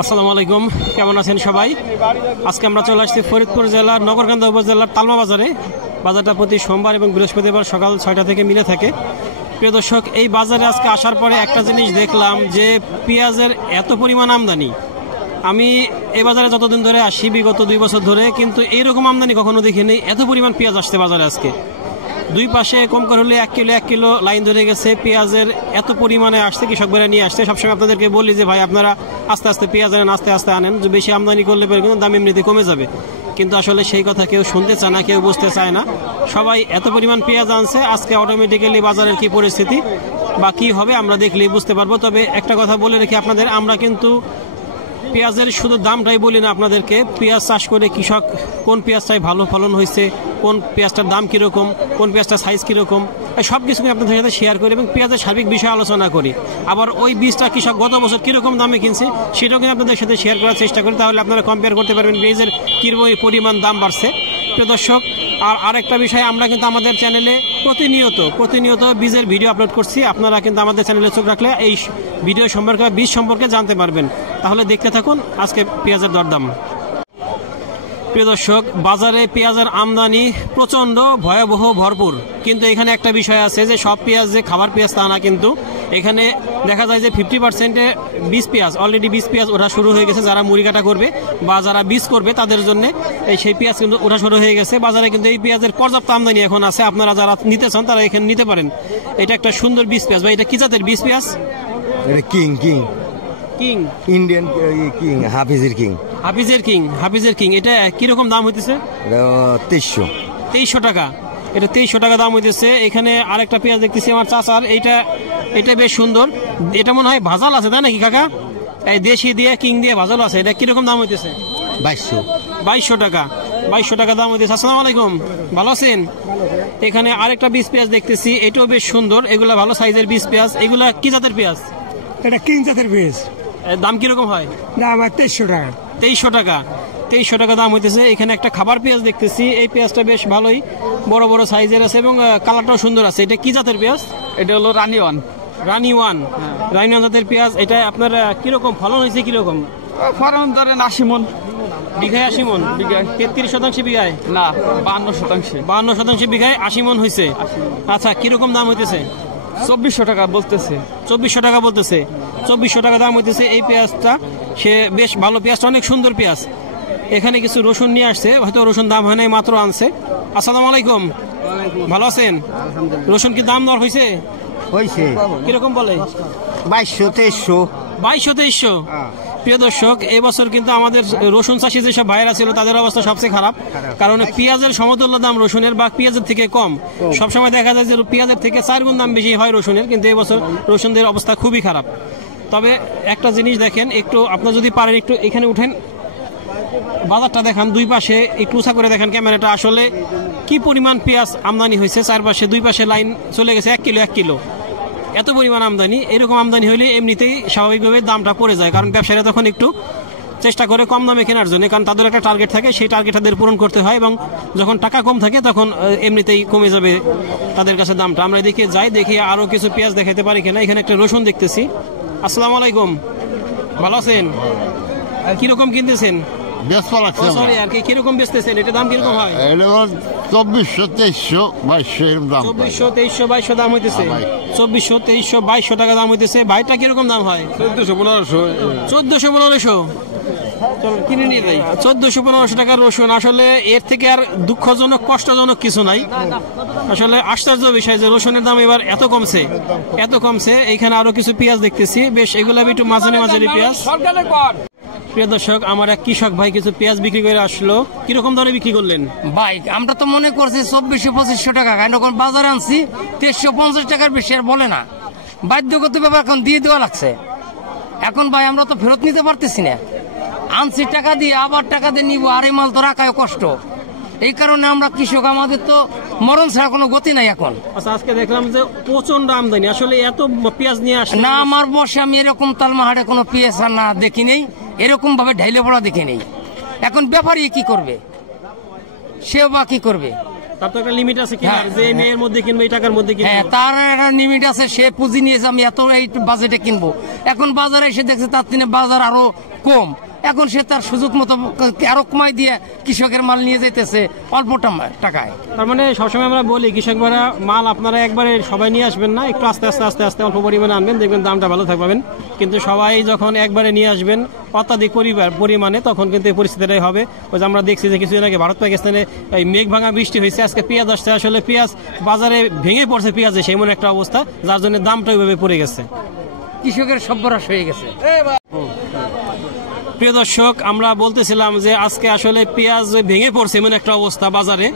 আসসালামু আলাইকুম, কেমন আছেন সবাই? আজকে আমরা চলে আসছি ফরিদপুর জেলার নগরকান্দা উপজেলার তালমা বাজারে। বাজারটা প্রতি সোমবার এবং বৃহস্পতিবার সকাল 6টা থেকে মিলে থাকে। প্রিয় দর্শক, এই বাজারে আজকে আসার পরে একটা জিনিস দেখলাম যে পেঁয়াজের এত পরিমাণ আমদানি। আমি এই বাজারে যতদিন ধরে আসি, বিগত 2 বছর ধরে, কিন্তু এইরকম আমদানি কখনো দেখিনি। এত পরিমাণ পেঁয়াজ আসছে বাজারে আজকে। দুই পাশে কম করে হলে 1 কিলো লাইন ধরে গেছে। পেঁয়াজের এত পরিমাণে আসছে, কৃষকরা নিয়ে আসছে। সবসময় আপনাদেরকে বলি যে ভাই আপনারা আস্তে আস্তে পেঁয়াজ আনেন, আস্তে আস্তে আনেন, যে বেশি আমদানি করলে পরে কিন্তু দাম এমনিতে কমে যাবে। কিন্তু আসলে সেই কথা কেউ শুনতে চায় না, কেউ বুঝতে চায় না। সবাই এত পরিমাণ পেঁয়াজ আনছে, আজকে অটোমেটিক্যালি বাজারের কি পরিস্থিতি বা কী হবে আমরা দেখলেই বুঝতে পারবো। তবে একটা কথা বলে রেখে আপনাদের, আমরা কিন্তু পেঁয়াজের শুধু দামটাই বলি না আপনাদেরকে। পেঁয়াজ চাষ করে কৃষক কোন পেঁয়াজটাই ভালো ফলন হয়েছে, কোন পেঁয়াজটার দাম কীরকম, কোন পেঁয়াজটার সাইজ কীরকম, সব কিছু আপনাদের সাথে শেয়ার করি এবং পেঁয়াজের সার্বিক বিষয়ে আলোচনা করি। আবার ওই বীজটা কৃষক গত বছর কীরকম দামে কিনছে সেটাও কিন্তু আপনাদের সাথে শেয়ার করার চেষ্টা করি। তাহলে আপনারা কম্পেয়ার করতে পারবেন বীজের কীরকম পরিমাণ দাম বাড়ছে। প্রিয় দর্শক, আর আরেকটা বিষয়, আমরা কিন্তু আমাদের চ্যানেলে প্রতিনিয়ত বীজের ভিডিও আপলোড করছি। আপনারা কিন্তু আমাদের চ্যানেলে চোখ রাখলে এই ভিডিও সম্পর্কে, বীজ সম্পর্কে জানতে পারবেন। তাহলে দেখতে থাকুন আজকে পেঁয়াজের দরদাম। প্রিয় দর্শক, বাজারে পেঁয়াজের আমদানি প্রচণ্ড, ভয়াবহ, ভরপুর। কিন্তু এখানে একটা বিষয় আছে যে সব পেঁয়াজ যে খাবার পেঁয়াজ তা না। কিন্তু এখানে দেখা যায় যে 50% বীজ পেঁয়াজ, অলরেডি বীজ পেঁয়াজ ওঠা শুরু হয়ে গেছে। যারা মুড়ি কাটা করবে বা যারা বীজ করবে তাদের জন্য সেই পেঁয়াজ কিন্তু ওঠা শুরু হয়ে গেছে। বাজারে কিন্তু এই পেঁয়াজের পর্যাপ্ত আমদানি এখন আছে। আপনারা যারা নিতে চান তারা এখানে নিতে পারেন। এটা একটা সুন্দর বীজ পেঁয়াজ। ভাই, এটা কি জাতের বীজ পেঁয়াজ? এটা কিং ইন্ডিয়ান কিং, হাফিজের কিং। এটা কিরকম দাম হইতেছে? 2300 টাকা। এটা 2300 টাকা দাম হইতেছে। এখানে আরেকটা পেঁয়াজ দেখতেছি আমার চাচার, এটা বেশ সুন্দর। এটা মনে হয় ভাজাল আছে, তাই নাকি কাকা? এই দেশি দিয়ে কিং দিয়ে ভাজাল আছে। এটা কিরকম দাম হইতেছে? 2200 টাকা। 2200 টাকা দাম হইতেছে। আসসালামু আলাইকুম, ভালো আছেন? এখানে আরেকটা বীজ পেঁয়াজ দেখতেছি, এটাও বেশ সুন্দর। এগুলা ভালো সাইজের বীজ পেঁয়াজ। এগুলা কি জাতের পেঁয়াজ? এটা কিং জাতের পেঁয়াজ। দাম কিরকম হয়? দাম 2300 টাকা। 2300 টাকা দাম হইতেছে। এখানে একটা খাবার পেঁয়াজ দেখতেছি, এই পেঁয়াজটা বেশ ভালোই, বড় বড় সাইজের আছে এবং কালারটাও সুন্দর আছে। এটা কি জাতের পেঁয়াজ? এটা হলো রানি ওয়ান জাতের পেঁয়াজ। এটা আপনার কিরকম ফলন হয়েছে? কিরকম ফলন? ধরেন 80 মন বিঘায়। 80 মন বিঘায়? 33% বিঘায় না, 52%। 52% বিঘায় 80 মন হয়েছে। আচ্ছা, কিরকম দাম হইতেছে? 2400 টাকা বলতেছে। 2400 টাকা বলতেছে। 2400 টাকা দাম হইতেছে এই পেঁয়াজটা। সে বেশ ভালো, পেঁয়াজটা অনেক সুন্দর পেঁয়াজ। এখানে কিছু রসুন নিয়ে আসছে, হয়তো রসুন দাম হয় নাই, মাত্র আনছে। আসসালামু আলাইকুম, ভালো আছেন? রসুন কি দাম দর হয়েছে? কিরকম বলে? 2200-2300। প্রিয় দর্শক, এবছর কিন্তু আমাদের রসুন চাষি যেসব ভাইয়েরা ছিল তাদের অবস্থা সবচেয়ে খারাপ। কারণ পেঁয়াজের সমতুল্য দাম রসুনের বা পেঁয়াজের থেকে কম। সবসময় দেখা যায় যে পেঁয়াজের থেকে 4 গুণ দাম বেশি হয় রসুনের, কিন্তু এবছর রসুনদের অবস্থা খুবই খারাপ। তবে একটা জিনিস দেখেন, একটু আপনারা যদি পারেন একটু এখানে উঠেন, বাজারটা দেখান, দুই পাশে একটু উঁচা করে দেখেন ক্যামেরাটা। আসলে কি পরিমাণ পেঁয়াজ আমদানি হয়েছে। চারপাশে দুই পাশে লাইন চলে গেছে 1 কিলো। এত পরিমাণ আমদানি, এরকম আমদানি হলে এমনিতেই স্বাভাবিকভাবে দামটা পড়ে যায়। কারণ ব্যবসায়ীরা তখন একটু চেষ্টা করে কম দামে কেনার জন্য, কারণ তাদের একটা টার্গেট থাকে, সেই টার্গেট তাদের পূরণ করতে হয়। এবং যখন টাকা কম থাকে তখন এমনিতেই কমে যাবে তাদের কাছে দামটা। আমরা এদিকে যাই, দেখি আরও কিছু পেঁয়াজ দেখাতে পারি কিনা। এখানে একটা রসুন দেখতেছি। আসসালামু আলাইকুম, ভালো আছেন? কিরকম কিনতেছেন? কিরকম বেচতেছেন? এটা দাম কিরকম হয়? 2400-2300-2200 দাম হইতেছে। 2400-2300-2200 টাকা দাম হইতেছে। ভাইটা কিরকম দাম হয়? 1400-1500। কিনে নিয়ে যাই। 1400-1500 টাকার রসুন। আসলে এর থেকে আর দুঃখজনক, কষ্টজনক কিছু নাই। আসলে আশ্চর্য বিষয় যে রসুনের দাম এবার এত কমছে। এইখানে আরো কিছু পেঁয়াজ দেখতেছি, বেশ এগুলা একটু মাঝারি পেঁয়াজ। প্রিয় দর্শক, আমার এক কৃষক ভাই কিছু পেঁয়াজ বিক্রি করে আসলো। কিরকম দরে বিক্রি করলেন? ভাই, আমরা তো মনে করছি 2400-2500 টাকা, এখন বাজারে আনছি 2350 টাকার বেশি আর বলে না। বাধ্যগত ব্যাপার, এখন দিয়ে দেওয়া লাগছে। এখন ভাই আমরা তো ফেরত নিতে পারতেছি না। আনছি টাকা দিয়ে, আবার টাকা দিয়ে নিবো, আর এই মাল তো রাখায় কষ্ট। এই কারণে আমরা কৃষক, আমাদের তো মরণ ছাড়া কোনো গতি নাই এখন। আচ্ছা, আজকে দেখলাম যে প্রচন্ড আমদানি। আসলে এত পেঁয়াজ নিয়ে আসে না, আমার বসে আমি এরকম তালমাহাটে কোনো পেঁয়াজ আর না দেখি নেই, এরকম ভাবে ঢাইলে পড়া দেখি নেই। এখন ব্যাপারী কি করবে, সেও বা কি করবে? তার তো একটা লিমিট আছে, যে এর মধ্যে কিনবে, এই টাকার মধ্যে কিনবে। হ্যাঁ, তার একটা লিমিট আছে। সে পুঁজি নিয়েছে আমি এত এই বাজেটে কিনবো। এখন বাজারে এসে দেখছে তার দিনে বাজার আরো কম, এখন সে তার সুযোগ মতো আরো কমাই দিয়ে কৃষকের মাল নিয়ে যাইতেছে অল্প টাকায়। তার মানে সবসময় আমরা বলি কৃষক ভাইরা মাল আপনারা একবারে সবাই নিয়ে আসবেন না, একটু আস্তে আস্তে আস্তে আস্তে অল্প পরিমাণে আনবেন, দেখবেন দামটা ভালো থাকবেন। কিন্তু সবাই যখন একবারে নিয়ে আসবেন অত্যাধিক পরিমাণে, তখন কিন্তু এই পরিস্থিতিটাই হবে। ওই যে আমরা দেখছি যে কিছুদিন আগে ভারত পাকিস্তানে এই মেঘ ভাঙা বৃষ্টি হয়েছে, আজকে পেঁয়াজ আসছে, আসলে পেঁয়াজ বাজারে ভেঙে পড়ছে পেঁয়াজে সেমন একটা অবস্থা, যার জন্য দামটা ওইভাবে পড়ে গেছে, কৃষকের সর্বনাশ হয়ে গেছে। প্রিয় দর্শক, আমরা বলতেছিলাম যে আজকে আসলে পেঁয়াজ ভেঙে পড়ছে এমন একটা অবস্থা বাজারে।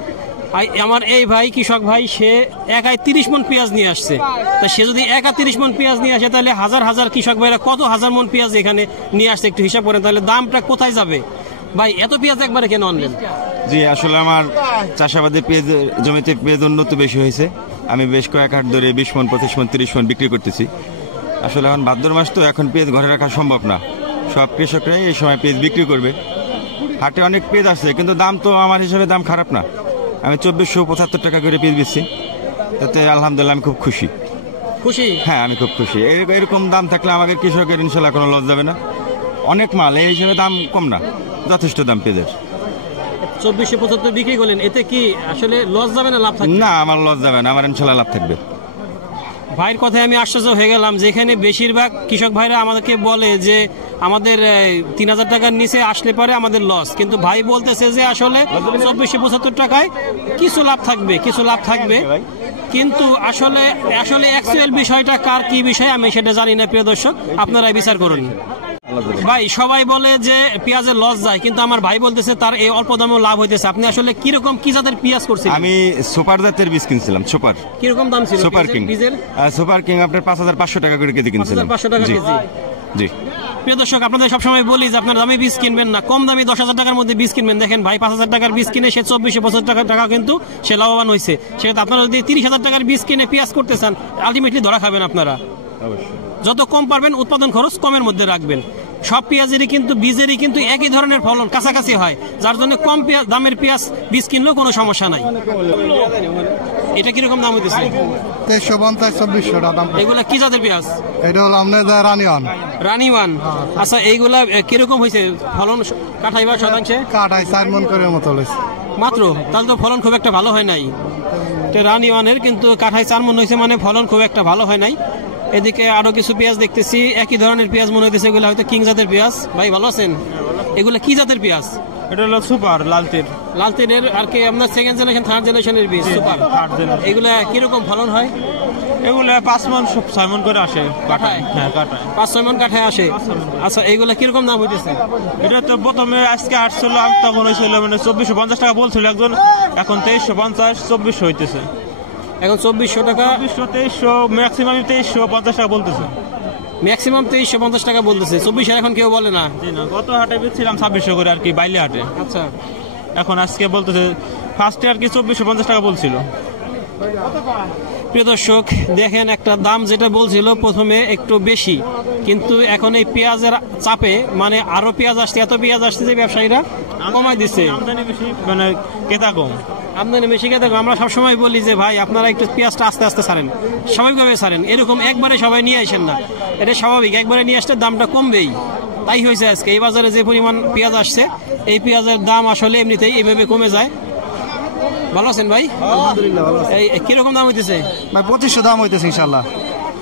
আমার এই ভাই কৃষক ভাই, সে একাই 30 মন পেঁয়াজ নিয়ে আসছে। তা সে যদি একা 30 মন পেঁয়াজ নিয়ে আসে, তাহলে হাজার হাজার কৃষক ভাইরা কত হাজার মন পেঁয়াজ এখানে নিয়ে আসছে একটু হিসাব করেন, তাহলে দামটা কোথায় যাবে? ভাই এত পেঁয়াজ একবারে কেন আনলেন? জি, আসলে আমার চাষাবাদে পেঁয়াজ জমিতে পেঁয়াজ উন্নত বেশি হয়েছে। আমি বেশ কয়েক হাট ধরে 20 মন 25 মন 30 মন বিক্রি করতেছি। আসলে এখন ভাদ্র মাস, তো এখন পেঁয়াজ ঘরে রাখা সম্ভব না, সব কৃষকরাই এই সময় পেঁয়াজ বিক্রি করবে। হাটে অনেক পেঁয়াজ আসছে, কিন্তু দাম তো আমার হিসাবে দাম খারাপ না। আমি 2475 টাকা করে পেঁয়াজ বেচছি, তাতে আলহামদুলিল্লাহ আমি খুব খুশি। খুশি? হ্যাঁ, আমি খুব খুশি। এরকম দাম থাকলে আমাদের কৃষকের ইনশাল্লাহ কোনো লস যাবে না। অনেক মাল, এই হিসেবে দাম কম না, যথেষ্ট দাম পেঁয়াজের। 2475 বিক্রি করলেন, এতে কি আসলে লস যাবে না লাভ থাকবে? না, আমার লস যাবে না, আমার ইনশাল্লাহ লাভ থাকবে। ভাইয়ের কথায় আমি আশ্চর্য হয়ে গেলাম, যেখানে বেশিরভাগ কৃষক ভাইরা আমাদেরকে বলে যে আমাদের 3000 টাকার নিচে আসলে পরে আমাদের লস, কিন্তু ভাই বলতেছে যে আসলে 2475 টাকায় কিছু লাভ থাকবে, কিছু লাভ থাকবে। কিন্তু আসলে আসলে অ্যাকচুয়াল বিষয়টা কার কি বিষয় আমি সেটা জানি না। প্রিয় দর্শক, আপনারাই বিচার করুন। ভাই সবাই বলে যে পেঁয়াজের লস যায়, কিন্তু আমার ভাই বলতেছে তার এই অল্প দামে লাভ হইতেছে। আপনি আসলে কিরকম কি জাতের পেঁয়াজ করছেন? আমি সুপার জাতের বীজ কিনছিলাম। সুপার কিরকম দাম ছিল সুপার কিং? বীজের সুপার কিং আপনার 5500 টাকা করে কেজি কিনছিলাম। 5500 টাকা জি, কেজি। জি। প্রিয় দর্শক, আপনাদের সবসময় বলি যে আপনার দামি বীজ কিনবেন না, কম দামি 10,000 টাকার মধ্যে বীজ কিনবেন। দেখেন ভাই 5000 টাকার বীজ কিনে সে 2475 টাকা কিন্তু সে লাভবান হয়েছে। সেক্ষেত্রে আপনারা যদি 30,000 টাকার বীজ কিনে পেঁয়াজ করতে চান, আলটিমেটলি ধরা খাবেন আপনারা। যত কম পারবেন উৎপাদন খরচ কমের মধ্যে রাখবেন। সব পেঁয়াজেরই কিন্তু বীজেরই কিন্তু একই ধরনের ফলন কাছাকাছি হয়, যার জন্য কম দামের পেঁয়াজ বীজ কিনলেও কোনো সমস্যা নাই। এটা কিরকম দাম হইতেছে? 2350 2400 টাকা দাম। এগুলা কি জাতের পেঁয়াজ? এটা হলো আপনাদের রানিওয়ান। রানিওয়ান। আচ্ছা, এইগুলা কিরকম হয়েছে ফলন কাঠাই বা শতাংশে? কাটাই 4 মন করে মতো হয়েছে মাত্র, তাহলে তো ফলন খুব একটা ভালো হয় নাই। রানিওয়ানের কিন্তু কাঠাই 4 মন হয়েছে, মানে ফলন খুব একটা ভালো হয় নাই। এদিকে আরো কিছু পেঁয়াজ দেখতেছি, একই ধরনের পেঁয়াজ মনে হইতেছে, এগুলো হয়তো কিং জাতের পেঁয়াজ। ভাই ভালো আছেন? এগুলো কি জাতের পেঁয়াজ? এটা হলো সুপার লালতির। লালতিনের আর কি আপনার সেকেন্ড জেনারেশন থার্ড জেনারেশনের বীজ সুপার। এগুলা কিরকম ফলন হয়? এগুলো 5 মন 6 মন করে আসে কাঠায়। হ্যাঁ, কাটায় 5-6 মন কাঠায় আসে। আচ্ছা, এইগুলা কিরকম দাম হইতেছে? এটা তো প্রথমে আজকে 800, আমি তখন হয়েছিল মানে 2450 টাকা বলছিল একজন, এখন 2350 2400 হইতেছে। এখন 2400 টাকা, 2300 ম্যাক্সিমাম 2350 টাকা বলতেছে। ম্যাক্সিমাম 2350 টাকা বলতেছে। 2400 এখন কেউ বলে না। জি না, গত হাটে বেচছিলাম 2600 করে আর কি, বাইলে হাটে। আচ্ছা, এখন আজকে বলতেছে ফার্স্টে আর কি 2450 টাকা বলছিল। প্রিয় দর্শক দেখেন, একটা দাম যেটা বলছিল প্রথমে একটু বেশি, কিন্তু এখন এই পেঁয়াজের চাপে মানে আরো পেঁয়াজ আসছে, এত পেঁয়াজ আসছে যে ব্যবসায়ীরা কমাই দিচ্ছে। আমদানি বেশি, মানে ক্রেতা কম। আমদানি বেশি খেতে আমরা সবসময় বলি যে ভাই আপনারা একটু পেঁয়াজটা আস্তে আস্তে ছাড়েন, স্বাভাবিকভাবে ছাড়েন, এরকম একবারে সবাই নিয়ে আসেন না, এটা স্বাভাবিক। একবারে নিয়ে আসলে দামটা কমবেই, তাই হয়েছে আজকে এই বাজারে যে পরিমাণ পেঁয়াজ আসছে, এই পেঁয়াজের দাম আসলে এমনিতেই এইভাবে কমে যায়। ভালো আছেন ভাই? এই কিরকম দাম হইতেছে ভাই? 2500 দাম হইতেছে ইনশাআল্লাহ।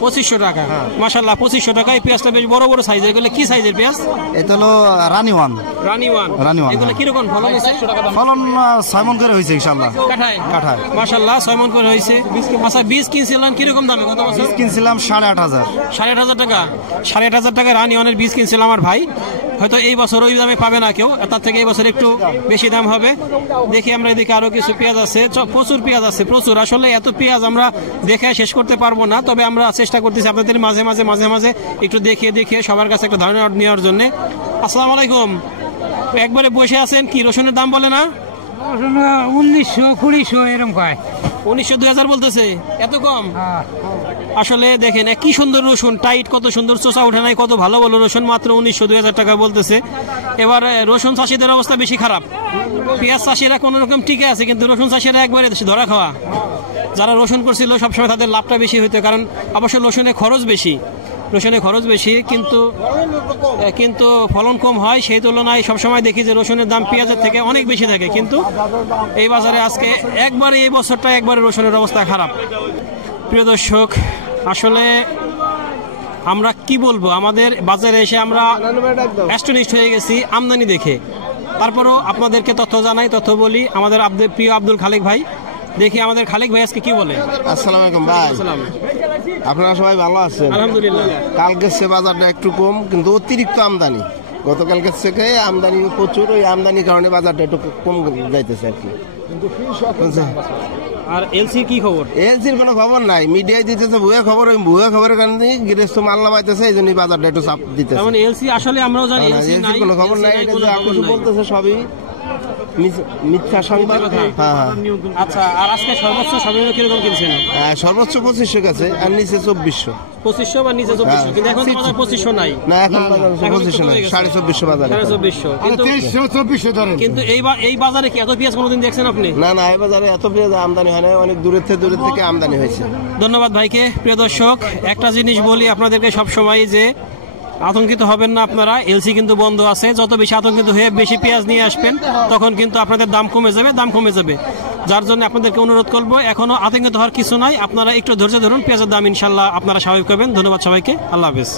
2500 টাকা। মাশাআল্লাহ, 2500 টাকায় পেঁয়াজটা বেশ বড় বড় সাইজের। এগুলো কি সাইজের পেঁয়াজ? এটা হলো রানিওয়ান। রানিওয়ান। রানিওয়ান, এগুলো হ্যাঁ। কিরকম ফলন হয়েছে? ফলন 6 মন করে হয়েছে ইনশাআল্লাহ। কাঠায় কাঠায় মাশাআল্লাহ 6 মন করে হয়েছে। আচ্ছা, বীজ কিনছিলেন কিরকম দামে গত বছর? কিনছিলাম 8500। 8500 টাকা। 8500 টাকা রানিওয়ানের বীজ কিনছিল আমার ভাই। হয়তো এই বছর ওই দামে পাবে না কেউ, তার থেকে এই বছর একটু বেশি দাম হবে। দেখি আমরা এদিকে আরো কিছু পেঁয়াজ আছে, প্রচুর পেঁয়াজ আছে, প্রচুর। আসলে এত পেঁয়াজ আমরা দেখে শেষ করতে পারবো না, তবে আমরা চেষ্টা করতেছি আপনাদের মাঝে মাঝে মাঝে মাঝে একটু দেখিয়ে সবার কাছে একটা ধারণা নেওয়ার জন্য। আসসালামু আলাইকুম। একবারে বসে আছেন, কি রসুনের দাম বলে না? 1900 2000 এরকম কয়। 1900 2000 বলতেছে, এত কম? আসলে দেখেন কি সুন্দর রসুন, টাইট, কত সুন্দর, চোষা ওঠে নাই, কত ভালো ভালো রসুন, মাত্র 1900 2000 টাকা বলতেছে। এবার রসুন চাষিদের অবস্থা বেশি খারাপ। পেঁয়াজ চাষিরা কোন রকম টিকে আছে, কিন্তু রসুন চাষিরা একবারে ধরা খাওয়া। যারা রসুন করছিল সবসময় তাদের লাভটা বেশি হইতো, কারণ অবশ্য রসুনের খরচ বেশি। রসুনের খরচ বেশি, কিন্তু ফলন কম হয়। সেই তুলনায় সবসময় দেখি যে রসুনের দাম পেঁয়াজের থেকে অনেক বেশি থাকে, কিন্তু এই বাজারে আজকে একবারে এই বছরটা একবারে রসুনের অবস্থা খারাপ। প্রিয় দর্শক, আসলে আমরা কি বলবো, আমাদের বাজারে এসে আমরা অ্যাস্টনিশড হয়ে গেছি আমদানি দেখে। তারপরও আপনাদেরকে তথ্য জানাই, তথ্য বলি। আমাদের প্রিয় আব্দুল খালেক ভাই, দেখি আমাদের খালেক ভাই আজকে কি বলে। আসসালামু আলাইকুম ভাই, আপনারা সবাই ভালো আছেন? আলহামদুলিল্লাহ। কালকের সে বাজারটা একটু কম, কিন্তু অতিরিক্ত আমদানি। গতকালকের থেকে আমদানি প্রচুর, ওই আমদানির কারণে বাজারটা একটু কম যাইতেছে আর কি। আর এলসি কি খবর? এলসির কোনো খবর নাই, মিডিয়ায় দিতেছে ভুয়া খবর। ওই ভুয়া খবরের কারণে গৃহস্থ মাল না পাইতেছে, এই জন্য বাজারটা একটু চাপ দিতেছে। মানে এলসি আসলে আমরাও জানি এলসির কোনো খবর নাই, এটা যে আপনি বলতেছে সবই মিথ্যা সংবাদ। হ্যাঁ। আচ্ছা, আর আজকে সর্বোচ্চ সর্বনিম্ন কিরকম কিনছেন? সর্বোচ্চ 2500 গেছে, আর নিচে 2400। 2500 বা নিচে 2400, কিন্তু এখন তো বাজার 2500 নাই। না, এখন 2500 নাই, 2450 বাজারে। 2450, কিন্তু এই বাজারে কি এত পেঁয়াজ কোনোদিন দেখছেন আপনি? না, এই বাজারে এত পেঁয়াজ আমদানি হয় না, অনেক দূরের থেকে আমদানি হয়েছে। ধন্যবাদ ভাইকে। প্রিয় দর্শক, একটা জিনিস বলি আপনাদেরকে সব সময়, যে আতঙ্কিত হবেন না আপনারা। এলসি কিন্তু বন্ধ আছে, যত বেশি আতঙ্কিত হয়ে বেশি পেঁয়াজ নিয়ে আসবেন, তখন কিন্তু আপনাদের দাম কমে যাবে। যার জন্য আপনাদেরকে অনুরোধ করবো, এখনো আতঙ্কিত হওয়ার কিছু নাই, আপনারা একটু ধৈর্য ধরুন, পেঁয়াজের দাম ইনশাল্লাহ আপনারা স্বাভাবিক পাবেন। ধন্যবাদ সবাইকে, আল্লাহ হাফেজ।